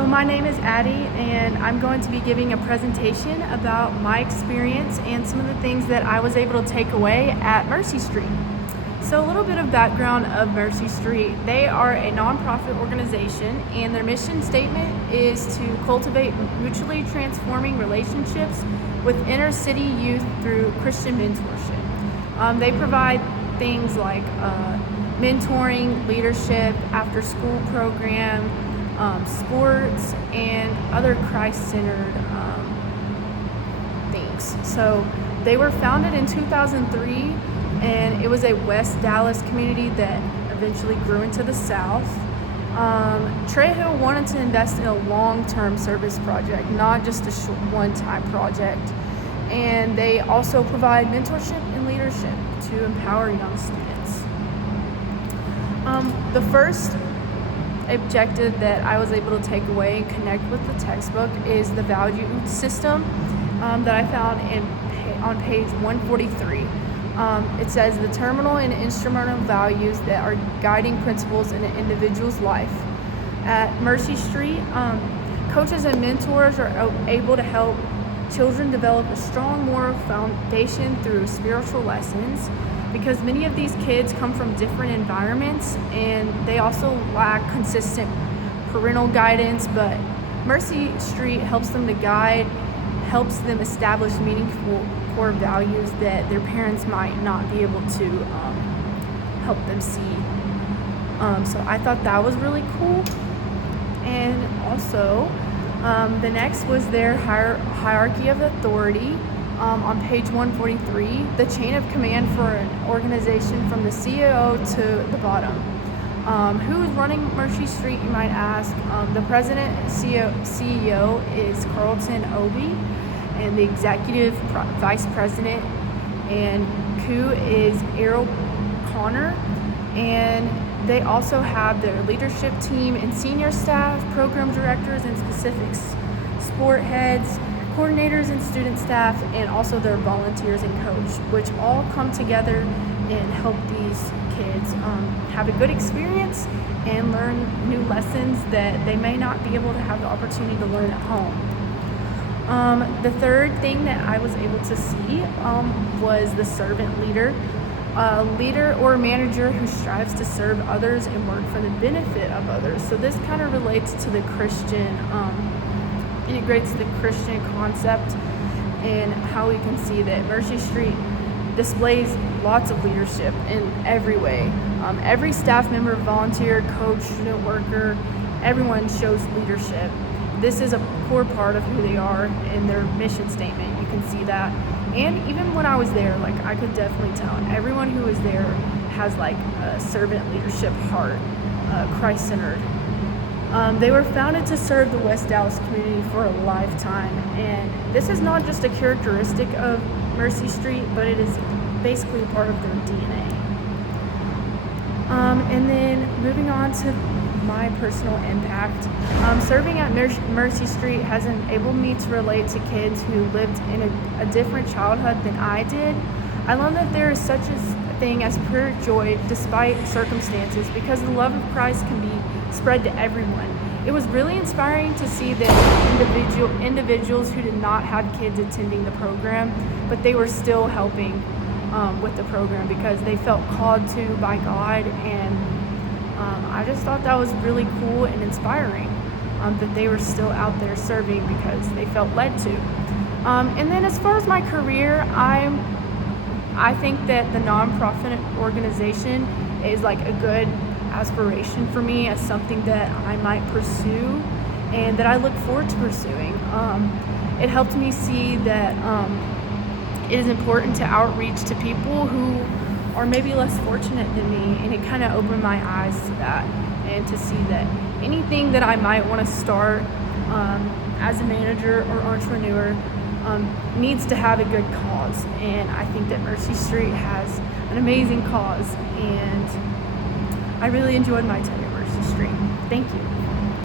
Hello, my name is Addie, and I'm going to be giving a presentation about my experience and some of the things that I was able to take away at Mercy Street. So a little bit of background of Mercy Street. They are a nonprofit organization, and their mission statement is to cultivate mutually transforming relationships with inner city youth through Christian mentorship. They provide things like mentoring, leadership, after-school program, sports, and other Christ-centered things. So they were founded in 2003, and it was a West Dallas community that eventually grew into the South. Trejo wanted to invest in a long-term service project, not just a one-time project. And they also provide mentorship and leadership to empower young students. The first objective that I was able to take away and connect with the textbook is the value system that I found on page 143. It says the terminal and instrumental values that are guiding principles in an individual's life. At Mercy Street, coaches and mentors are able to help children develop a strong moral foundation through spiritual lessons, because many of these kids come from different environments and they also lack consistent parental guidance, but Mercy Street helps them establish meaningful core values that their parents might not be able to help them see. So I thought that was really cool. And also, the next was their hierarchy of authority. On page 143, the chain of command for an organization from the CEO to the bottom. Who is running Mercy Street, you might ask? The president and CEO is Carlton Obi, and the executive vice president and coup is Errol Connor. And they also have their leadership team and senior staff, program directors and specifics, sport heads, coordinators and student staff, and also their volunteers and coach, which all come together and help these kids have a good experience and learn new lessons that they may not be able to have the opportunity to learn at home. The third thing that I was able to see was the servant leader. A leader or manager who strives to serve others and work for the benefit of others. So this kind of relates to the Christian, integrates the Christian concept, and how we can see that Mercy Street displays lots of leadership in every way. Every staff member, volunteer, coach, student worker, everyone shows leadership. This is a core part of who they are in their mission statement. You can see that. And even when I was there, I could definitely tell everyone who was there has a servant leadership heart, Christ-centered. They were founded to serve the West Dallas community for a lifetime, and this is not just a characteristic of Mercy Street, but it is basically part of their DNA. And then moving on to my personal impact, serving at Mercy Street has enabled me to relate to kids who lived in a different childhood than I did. I learned that there is such a thing as pure joy despite circumstances, because the love of Christ can be spread to everyone. It was really inspiring to see that individuals who did not have kids attending the program, but they were still helping with the program because they felt called to by God, and I just thought that was really cool and inspiring that they were still out there serving because they felt led to. And then as far as my career, I think that the nonprofit organization is a good aspiration for me as something that I might pursue and that I look forward to pursuing. It helped me see that it is important to outreach to people who are maybe less fortunate than me, and it kind of opened my eyes to that and to see that anything that I might want to start as a manager or entrepreneur needs to have a good cause. And I think that Mercy Street has an amazing cause, and I really enjoyed my time at Mercy Street. Thank you.